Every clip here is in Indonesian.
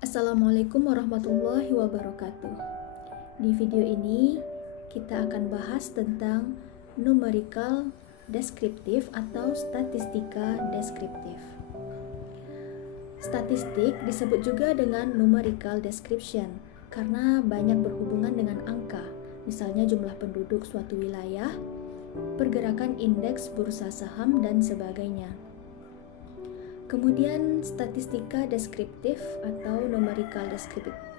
Assalamualaikum warahmatullahi wabarakatuh. Di video ini kita akan bahas tentang numerical deskriptif atau statistika deskriptif. Statistik disebut juga dengan numerical description karena banyak berhubungan dengan angka, misalnya jumlah penduduk suatu wilayah, pergerakan indeks bursa saham, dan sebagainya. Kemudian statistika deskriptif atau numerical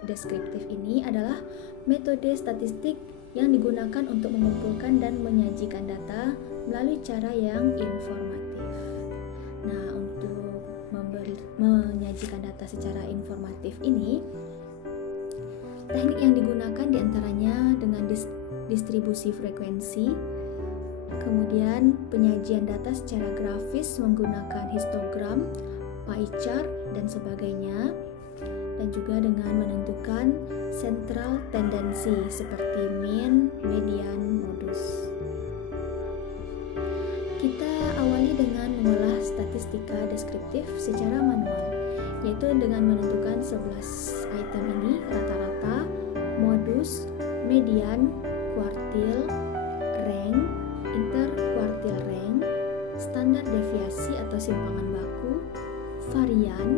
deskriptif ini adalah metode statistik yang digunakan untuk mengumpulkan dan menyajikan data melalui cara yang informatif. Nah, untuk menyajikan data secara informatif ini, teknik yang digunakan diantaranya dengan distribusi frekuensi, kemudian penyajian data secara grafis menggunakan histogram, pie chart, dan sebagainya, dan juga dengan menentukan central tendency seperti mean, median, modus. Kita awali dengan mengolah statistika deskriptif secara manual, yaitu dengan menentukan 11 item ini: rata-rata, modus, median, kuartil, rank, interkuartil rank, standar deviasi atau simpangan baku, varian,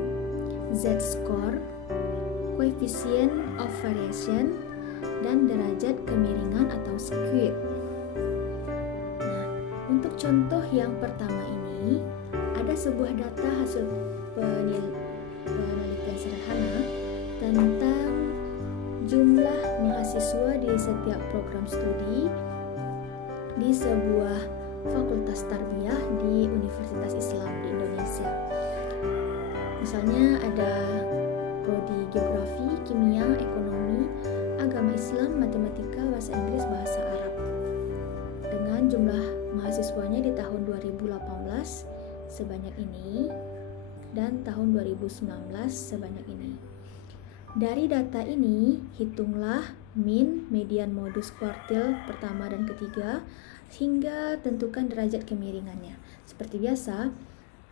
z-score, coefficient of variation, dan derajat kemiringan atau square. Nah, untuk contoh yang pertama ini, ada sebuah data hasil penelitian sederhana tentang jumlah mahasiswa di setiap program studi di sebuah fakultas tarbiyah di Universitas Islam di Indonesia. Misalnya ada prodi geografi, kimia, ekonomi, agama Islam, matematika, bahasa Inggris, bahasa Arab. Dengan jumlah mahasiswanya di tahun 2018 sebanyak ini dan tahun 2019 sebanyak ini. Dari data ini, hitunglah min, median, modus, kuartil pertama dan ketiga, hingga tentukan derajat kemiringannya. Seperti biasa,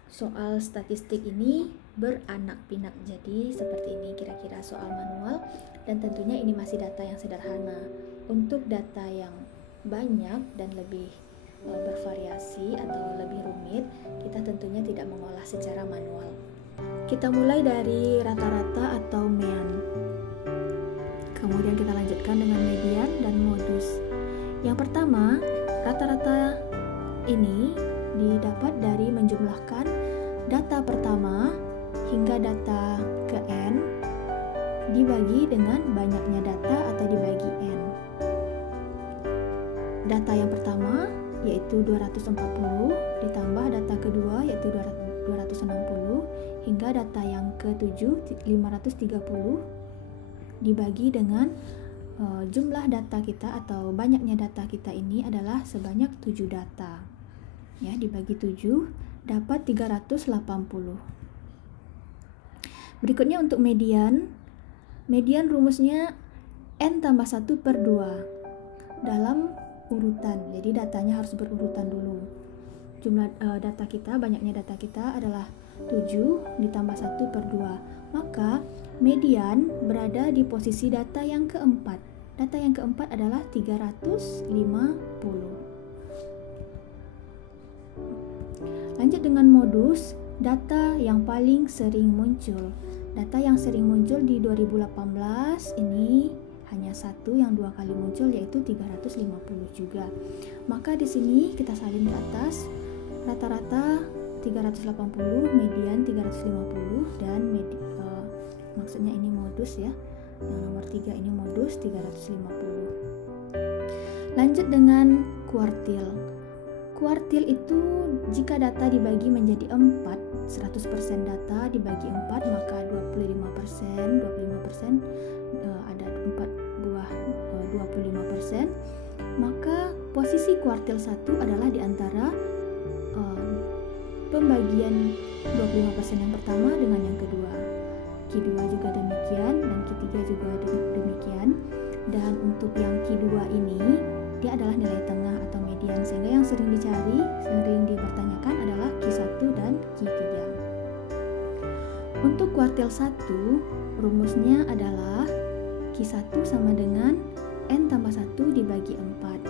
soal statistik ini beranak pinak, jadi seperti ini kira-kira soal manual, dan tentunya ini masih data yang sederhana. Untuk data yang banyak dan lebih bervariasi atau lebih rumit, kita tentunya tidak mengolah secara manual. Kita mulai dari rata-rata atau mean. Kemudian kita lanjutkan dengan median dan modus. Yang pertama, rata-rata ini didapat dari menjumlahkan data pertama hingga data ke n dibagi dengan banyaknya data atau dibagi n. Data yang pertama yaitu 240 ditambah data kedua yaitu 260 hingga data yang ke-7 530 dibagi dengan jumlah data kita atau banyaknya data kita ini adalah sebanyak 7 data. Ya, dibagi 7 dapat 380. Berikutnya untuk median. Median rumusnya n tambah 1 per 2 dalam urutan. Jadi datanya harus berurutan dulu. Jumlah data kita, banyaknya data kita adalah 7 ditambah 1 per 2. Maka median berada di posisi data yang keempat. Data yang keempat adalah 350. Lanjut dengan modus, data yang paling sering muncul. Data yang sering muncul di 2018 ini hanya satu yang 2 kali muncul, yaitu 350 juga. Maka di sini kita salin ke atas, rata-rata 380, median 350, dan maksudnya ini modus ya. Yang nomor 3 ini modus 350. Lanjut dengan kuartil. Kuartil itu jika data dibagi menjadi 4, 100% data dibagi 4, maka 25% ada 4 buah 25%, maka posisi kuartil 1 adalah di antara pembagian 25% yang pertama dengan yang kedua. Q2 juga demikian dan Q3 juga demikian. Dan untuk yang Q2 ini dia adalah nilai tengah atau median, sehingga yang sering dicari, sering dipertanyakan adalah Q1 dan Q3. Untuk kuartil 1, rumusnya adalah Q1 sama dengan N tambah 1 dibagi 4.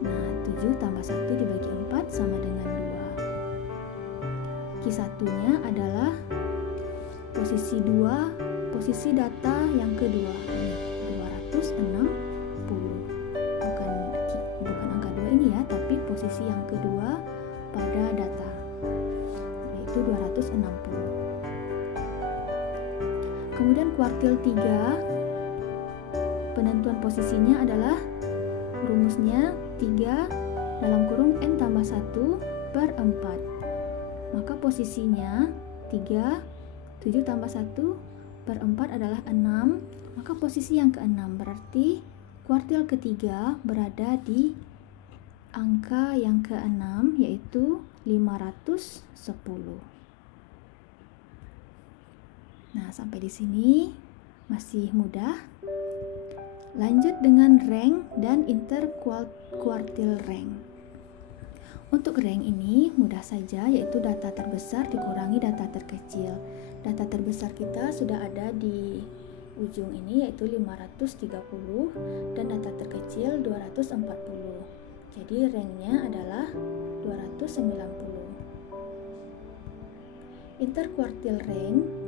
Nah, 7 tambah 1 dibagi 4 sama dengan 2. Q1-nya adalah posisi 2, posisi data yang kedua. Ini 260. Bukan angka 2 ini ya, tapi posisi yang kedua pada data, yaitu 260. Kemudian kuartil 3, penentuan posisinya adalah rumusnya 3 dalam kurung N tambah 1 per 4. Maka posisinya 3, 7 tambah 1 per 4 adalah 6. Maka posisi yang ke-6 berarti kuartil ketiga berada di angka yang ke-6, yaitu 510. Nah, sampai di sini masih mudah. Lanjut dengan rank dan interquartile rank. Untuk rank ini mudah saja, yaitu data terbesar dikurangi data terkecil. Data terbesar kita sudah ada di ujung ini, yaitu 530, dan data terkecil 240. Jadi ranknya adalah 290. Interquartile rank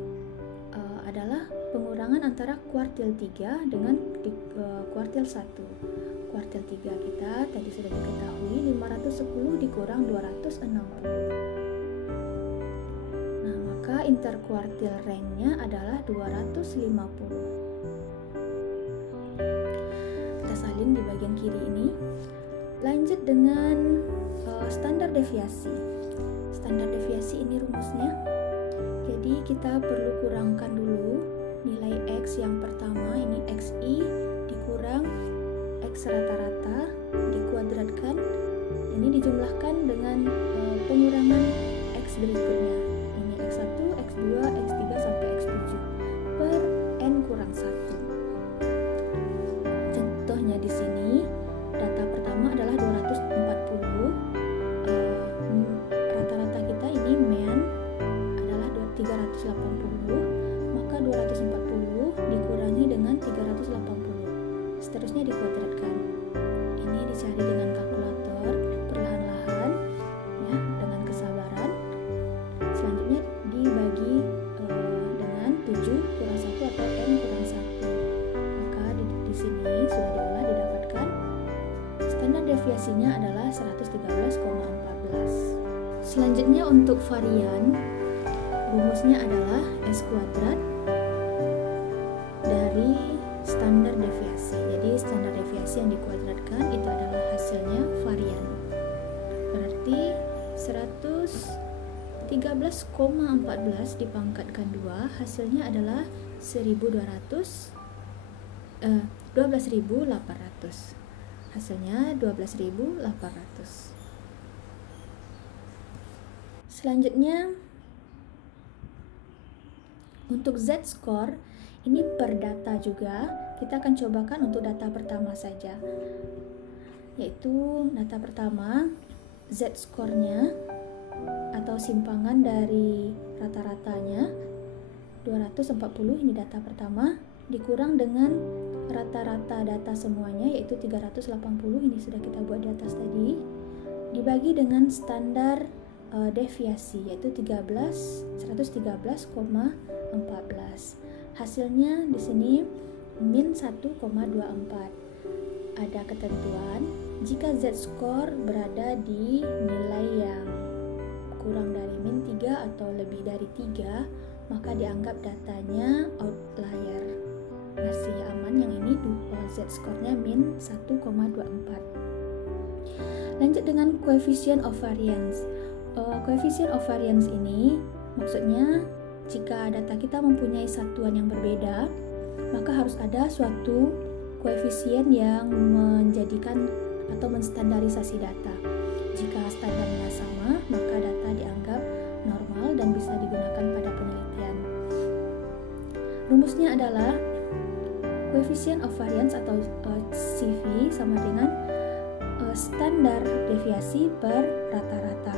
adalah pengurangan antara kuartil 3 dengan kuartil 1. Kuartil 3 kita tadi sudah diketahui 510 dikurang 260. Nah, maka interquartile rank-nya adalah 250. Kita salin di bagian kiri ini. Lanjut dengan standar deviasi. Standar deviasi ini rumusnya. Jadi kita perlu kurangkan dulu nilai X yang pertama, ini XI dikurang X rata-rata dikuadratkan, ini dijumlahkan dengan pengurangan X berikutnya, ini X1, X2, X3 sampai X7 per N kurang 1. Contohnya di sini data pertama adalah 240, rata-rata kita ini MEN 380, maka 240 dikurangi dengan 380, seterusnya dikuadratkan. Ini dicari dengan kalkulator perlahan-lahan ya, dengan kesabaran. Selanjutnya dibagi dengan 7 kurang 1 atau N kurang 1. Maka di sini sudah diolah didapatkan standar deviasinya adalah 113,14. Selanjutnya untuk varian, rumusnya adalah S kuadrat dari standar deviasi. Jadi standar deviasi yang dikuadratkan itu adalah hasilnya varian. Berarti 113,14 dipangkatkan 2, hasilnya adalah 12.800. Hasilnya 12.800. Selanjutnya untuk Z-score, ini per data juga. Kita akan cobakan untuk data pertama saja, yaitu data pertama Z-score-nya atau simpangan dari rata-ratanya 240, ini data pertama, dikurang dengan rata-rata data semuanya yaitu 380, ini sudah kita buat di atas tadi, dibagi dengan standar deviasi yaitu 113,14. Hasilnya di sini min 1,24. Ada ketentuan, jika Z-score berada di nilai yang kurang dari min 3 atau lebih dari 3, maka dianggap datanya outlier. Masih aman yang ini, Z-score-nya min 1,24. Lanjut dengan coefficient of variance. Coefficient of variance ini maksudnya jika data kita mempunyai satuan yang berbeda, maka harus ada suatu koefisien yang menjadikan atau menstandarisasi data. Jika standarnya sama, maka data dianggap normal dan bisa digunakan pada penelitian. Rumusnya adalah coefficient of variance atau CV sama dengan standar deviasi per rata-rata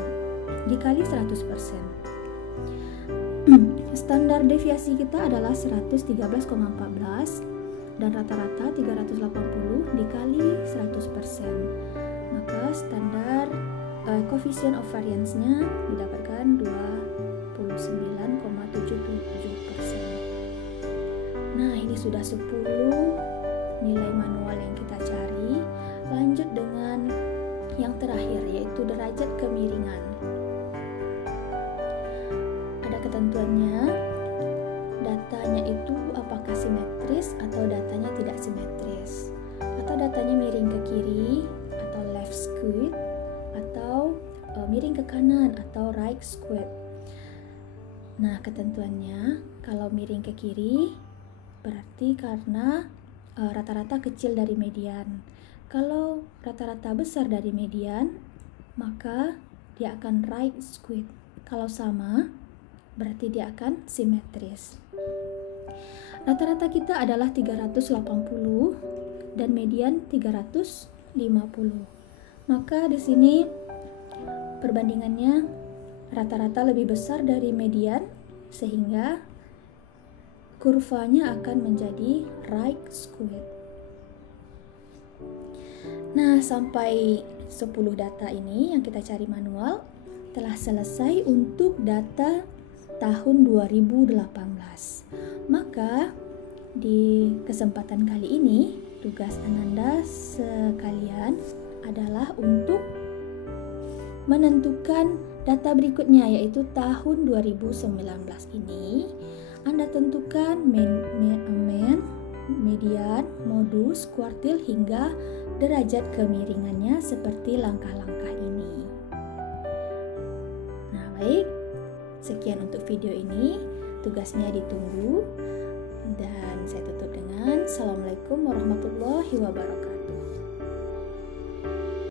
dikali 100%. Standar deviasi kita adalah 113,14 dan rata-rata 380 dikali 100%. Maka standar coefficient of variance-nya didapatkan 29,77%. Nah, ini sudah 10 nilai manual yang kita cari. Lanjut dengan yang terakhir, yaitu derajat kemiringan. Ada ketentuannya, datanya itu apakah simetris atau datanya tidak simetris, atau datanya miring ke kiri atau left skewed, atau miring ke kanan atau right skewed. Nah, ketentuannya kalau miring ke kiri berarti karena rata-rata kecil dari median. Kalau rata-rata besar dari median, maka dia akan right skewed. Kalau sama, berarti dia akan simetris. Rata-rata kita adalah 380 dan median 350. Maka di sini perbandingannya rata-rata lebih besar dari median, sehingga kurvanya akan menjadi right skewed. Nah, sampai 10 data ini yang kita cari manual telah selesai untuk data tahun 2018. Maka di kesempatan kali ini tugas Ananda sekalian adalah untuk menentukan data berikutnya, yaitu tahun 2019 ini. Anda tentukan median, modus, kuartil hingga derajat kemiringannya seperti langkah-langkah ini. Nah, baik. Sekian untuk video ini. Tugasnya ditunggu. Dan saya tutup dengan Assalamualaikum warahmatullahi wabarakatuh.